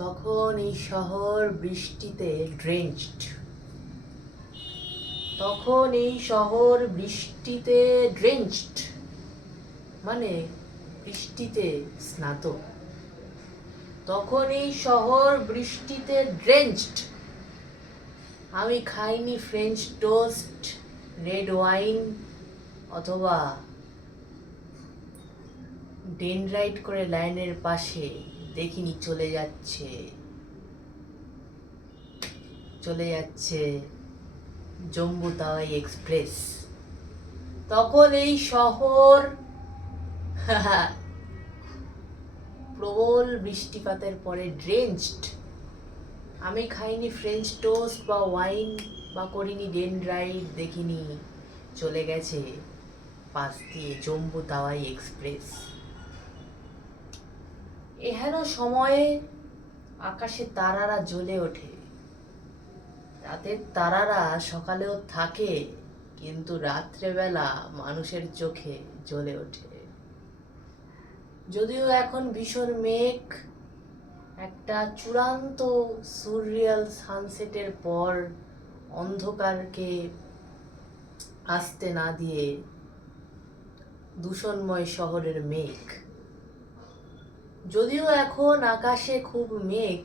তখন এই শহর বৃষ্টিতে ড্রেঞ্চড। তখন এই শহর বৃষ্টিতে ড্রেঞ্চড মানে বৃষ্টিতে স্নাত। তখন এই শহর বৃষ্টিতে ড্রেঞ্চড। আমি খাইনি ফ্রেঞ্চ টোস্ট, রেড ওয়াইন অথবা ডেনরাইট করে লাইনের পাশে দেখিনি চলে যাচ্ছে জম্মু তাওয়াই এক্সপ্রেস। তখন এই শহর প্রবল বৃষ্টিপাতের পরে ড্রেঞ্চড। আমি খাইনি ফ্রেঞ্চ টোস্ট বা ওয়াইন বা করিনি ডেনরাইট, দেখিনি চলে গেছে পাশ দিয়ে জম্মু তাওয়াই এক্সপ্রেস। এহেন সময়ে আকাশে তারারা জ্বলে ওঠে। রাতের তারারা সকালেও থাকে, কিন্তু রাত্রেবেলা মানুষের চোখে জ্বলে ওঠে। যদিও এখন ভীষণ মেঘ, একটা চূড়ান্ত সুররিয়াল সানসেটের পর অন্ধকারকে আসতে না দিয়ে দূষণময় শহরের মেঘ। যদিও এখন আকাশে খুব মেঘ,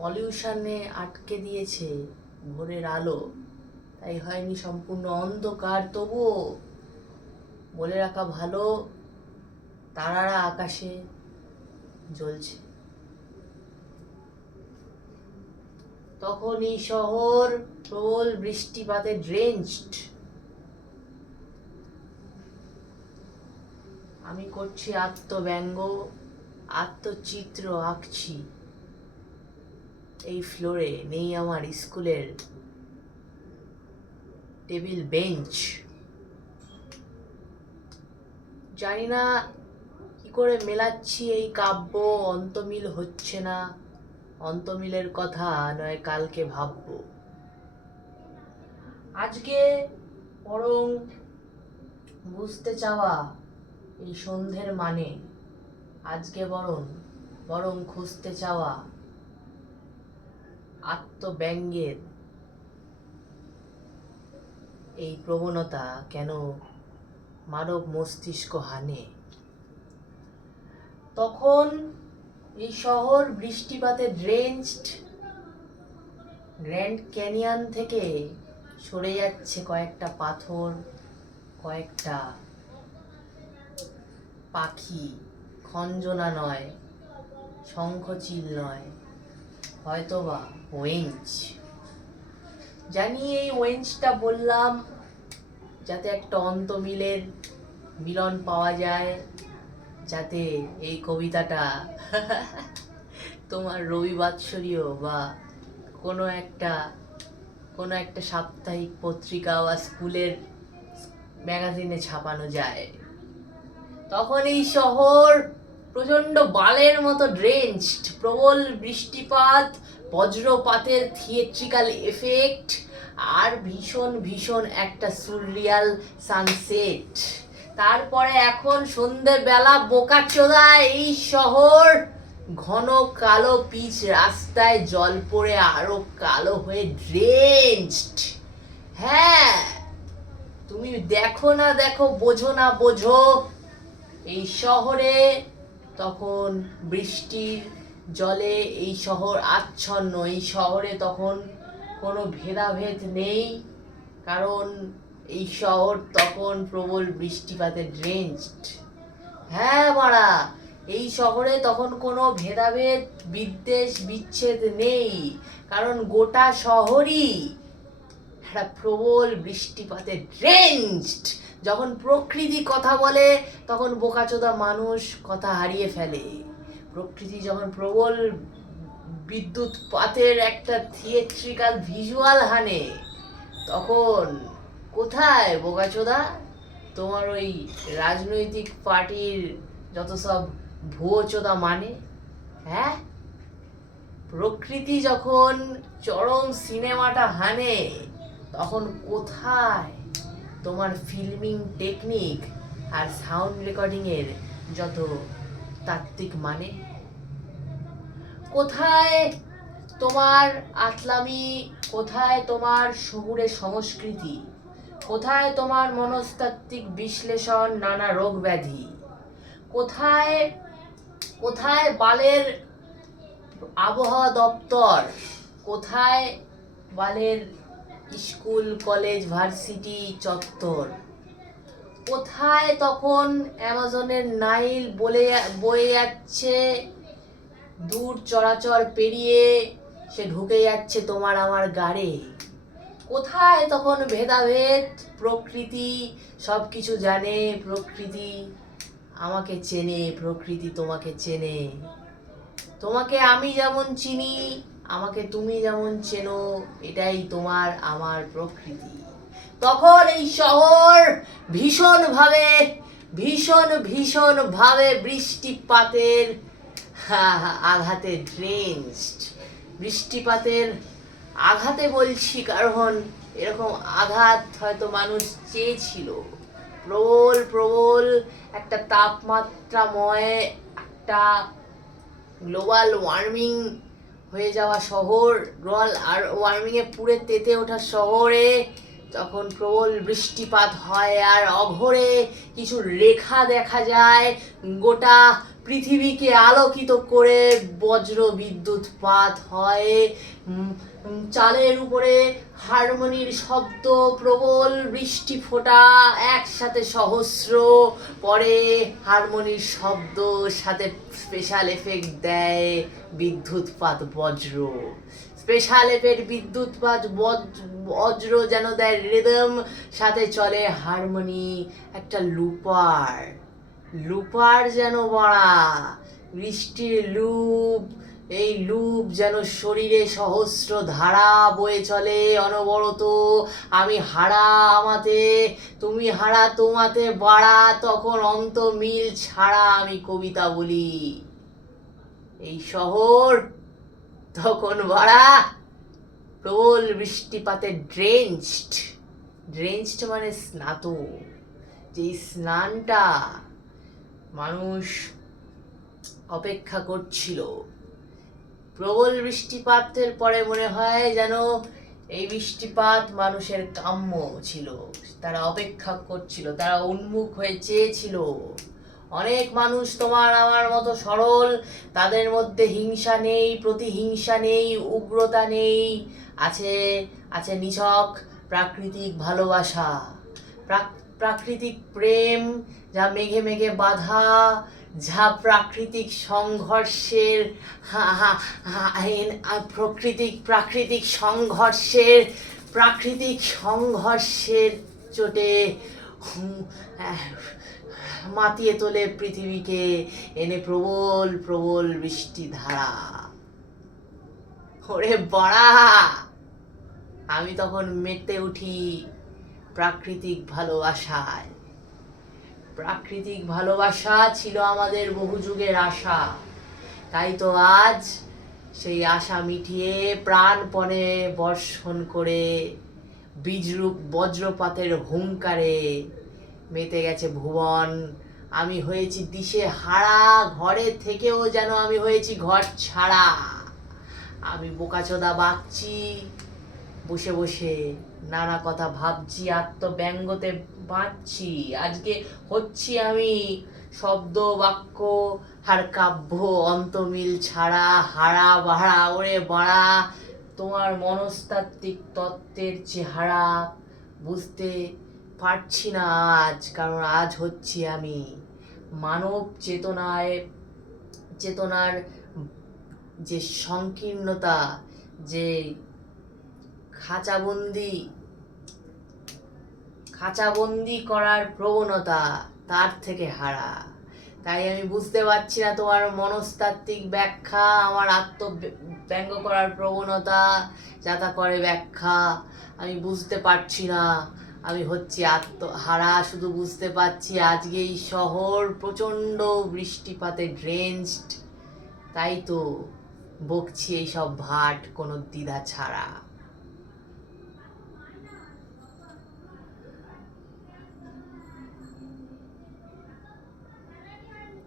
পলিউশনে আটকে দিয়েছে ভোরের আলো, তাই হয়নি সম্পূর্ণ অন্ধকার। তবুও বলে রাখা ভালো, তারারা আকাশে জ্বলছে। তখন এই শহর প্রবল বৃষ্টিপাতে ড্রেঞ্চড। আমি করছি আত্মব্যঙ্গ, আত্মচিত্র আঁকছি। এই ফ্লোরে নেই আমার স্কুলের টেবিল বেঞ্চ। জানি না কি করে মেলাচ্ছি এই কাব্য, অন্তমিল হচ্ছে না। অন্তমিলের কথা নয় কালকে ভাববো। আজকে বরং বুঝতে চাওয়া এই সন্ধ্যের মানে। আজকে বরং খুঁজতে চাওয়া আত্মব্যঙ্গের এই প্রবণতা কেন মানব মস্তিষ্ক হানে। তখন এই শহর বৃষ্টিপাতে ড্রেঞ্চড। গ্র্যান্ড ক্যানিয়ন থেকে সরে যাচ্ছে কয়েকটা পাথর, কয়েকটা পাখি। খঞ্জনা নয়, শঙ্খচিল নয়, হয়তোবা ওয়েঞ্চ। জানি এই ওয়েঞ্চটা বললাম যাতে একটা অন্তমিলের মিলন পাওয়া যায়, যাতে এই কবিতাটা তোমার রবিবাৎসরীয় বা কোনো একটা সাপ্তাহিক পত্রিকা বা স্কুলের ম্যাগাজিনে ছাপানো যায়। তখন এই শহর প্রচণ্ড বালের মতো ড্রেঞ্চড। প্রবল বৃষ্টিপাত, বজ্রপাতের থিয়েট্রিক্যাল এফেক্ট, আর ভীষণ একটা সুররিয়াল সানসেট। তারপরে এখন সন্ধ্যেবেলা বোকাচোদা এই শহর ঘন কালো পিচ রাস্তায় জল পড়ে আরো কালো হয়ে ড্রেঞ্চড। হ্যাঁ, তুমি দেখো না দেখো, বোঝো না বোঝো, এই শহরে তখন বৃষ্টির জলে এই শহর আচ্ছন্ন। এই শহরে তখন কোনো ভেদাভেদ নেই, কারণ এই শহর তখন প্রবল বৃষ্টিপাতে ড্রেঞ্চড। হ্যাঁ বাড়া, এই শহরে তখন কোনো ভেদাভেদ বিদ্বেষ বিচ্ছেদ নেই, কারণ গোটা শহরই একটা প্রবল বৃষ্টিপাতে ড্রেঞ্চড। যখন প্রকৃতি কথা বলে তখন বোকাচোদা মানুষ কথা হারিয়ে ফেলে। প্রকৃতি যখন প্রবল বিদ্যুৎ পাতের একটা থিয়েট্রিক্যাল ভিজুয়াল হানে, তখন কোথায় বোকাচোদা তোমার ওই রাজনৈতিক পার্টির যত সব ভুয়োচোদা মানে? হ্যাঁ, প্রকৃতি যখন চরম সিনেমাটা হানে, তখন কোথায় তোমার ফিল্মিং টেকনিক আর সাউন্ড রেকর্ডিংয়ের যত তাত্ত্বিক মানে? কোথায় তোমার আতলামি, কোথায় তোমার শহুরে সংস্কৃতি, কোথায় তোমার মনস্তাত্ত্বিক বিশ্লেষণ, নানা রোগ ব্যাধি, কোথায় কোথায় বালের আবহাওয়া দপ্তর, কোথায় বালের স্কুল কলেজ ভার্সিটি চত্বর, কোথায় তখন অ্যামাজনের নাইল বয়ে যাচ্ছে, দূর চরাচর পেরিয়ে সে ঢুকে যাচ্ছে তোমার আমার গাড়ে। কোথায় তখন ভেদাভেদ, প্রকৃতি সব কিছু জানে, প্রকৃতি আমাকে চেনে, প্রকৃতি তোমাকে চেনে, তোমাকে আমি যেমন চিনি, আমাকে তুমি যেমন চেনো, এটাই তোমার আমার প্রকৃতি। তখন এই শহর ভীষণ ভাবে বৃষ্টিপাতের আঘাতে ড্রেঞ্চড। বৃষ্টিপাতের আঘাতে বলছি, কারণ এরকম আঘাত হয়তো মানুষ চেয়েছিল। প্রবল একটা তাপমাত্রাময়, একটা গ্লোবাল ওয়ার্মিং হয়ে যাওয়া শহর, গ্লোবাল ওয়ার্মিংয়ে পুড়ে তেতে ওঠা শহরে যখন প্রবল বৃষ্টিপাত হয় আর অঘোরে কিছু রেখা দেখা যায়, গোটা পৃথিবীকে আলোকিত করে বজ্র বিদ্যুৎপাত হয়, চালের উপরে হারমোনির শব্দ, প্রবল বৃষ্টি ফোঁটা একসাথে সহস্র, পরে হারমোনির শব্দ সাথে স্পেশাল এফেক্ট দেয় বিদ্যুৎপাত বজ্র। স্পেশাল এফেক্ট বিদ্যুৎপাত বজ্র যেন দেয় রিদম, সাথে চলে হারমোনি, একটা লুপার যেন বড়া বৃষ্টির লুপ। এই লুপ যেন শরীরে সহস্র ধারা বয়ে চলে অনবরত। আমি হারা আমাতে, তুমি হারা তোমাতে বাড়া, তখন অন্ত মিল ছাড়া আমি কবিতা বলি। এই শহর তখন বাড়া প্রবল বৃষ্টিপাতে ড্রেঞ্চড মানে স্নাত, যে স্নানটা মানুষ অপেক্ষা করছিল। প্রবল বৃষ্টিপাতের পরে মনে হয় যেন এই বৃষ্টিপাত মানুষের কাম্য ছিল, তারা অপেক্ষা করছিল, তারা উন্মুখ হয়ে চেয়েছিল। অনেক মানুষ তোমার আমার মতো সরল, তাদের মধ্যে হিংসা নেই, প্রতিহিংসা নেই, উগ্রতা নেই, আছে নিছক প্রাকৃতিক ভালোবাসা, প্রাকৃতিক প্রেম, যা মেঘে মেঘে বাঁধা, যা প্রাকৃতিক সংঘর্ষের প্রাকৃতিক সংঘর্ষের চোটে মাতিয়ে তোলে পৃথিবীকে, এনে প্রবল বৃষ্টি ধারা। ওরে বাড়া, আমি তখন মেতে উঠি প্রাকৃতিক ভালোবাসায়। প্রাকৃতিক ভালোবাসা ছিল আমাদের বহু যুগের আশা, তাই তো আজ সেই আশা মিটিয়ে প্রাণপণে বর্ষণ করে বীজরূপ বজ্রপাতের হুঙ্কারে মেতে গেছে ভুবন। আমি হয়েছি দিশে হারা, ঘরে থেকেও যেন আমি হয়েছি ঘর ছাড়া। আমি বোকাচোদা বাগছি, বসে বসে নানা কথা ভাবছি, আত্মব্যঙ্গতে বাঁচছি। আজকে হচ্ছি আমি শব্দ, বাক্য আর কাব্য অন্তমিল ছাড়া হারা বাড়া। ওরে বাড়া, তোমার মনস্তাত্ত্বিক তত্ত্বের চেহারা বুঝতে পারছি না আজ, কারণ আজ হচ্ছি আমি মানব চেতনার যে সংকীর্ণতা, যে খাঁচাবন্দি করার প্রবণতা, তার থেকে হারা। তাই আমি বুঝতে পারছি না তোমার মনস্তাত্ত্বিক ব্যাখ্যা, আমার আত্মব্যঙ্গ করার প্রবণতা যাতা করে ব্যাখ্যা আমি বুঝতে পারছি না। আমি হচ্ছি আত্মহারা, শুধু বুঝতে পারছি আজকে এই শহর প্রচণ্ড বৃষ্টিপাতে ড্রেঞ্চড, তাই তো বকছি এইসব ভাট কোনো দ্বিধা ছাড়া।